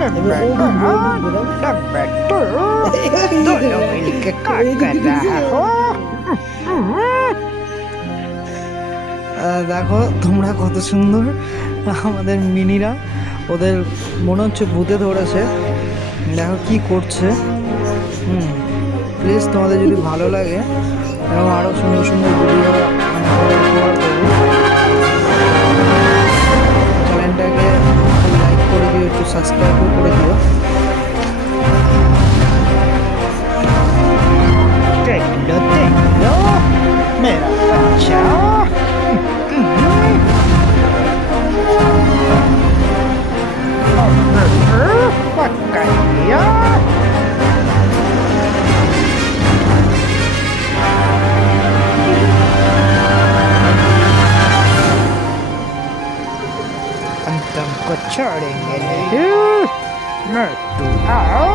Number two दोनों मिलके काम कर रहा हो। দেখো তোমরা কত সুন্দর আমাদের মিনিরা, ওদের মনে হচ্ছে ভূতে ধরেছে। দেখো কি করছে। প্লিজ তোমাদের যদি ভালো লাগে এবং আরও সুন্দর সুন্দর ভিডিও আমি উপহার দেবো। চ্যানেলটাকে লাইক করে দিও, একটু সাবস্ক্রাইবও করে দিও। देख लो मेरा बच्चा। पकड़ लिया। हम तुमको छोड़ेंगे नहीं। मैं तू आओ।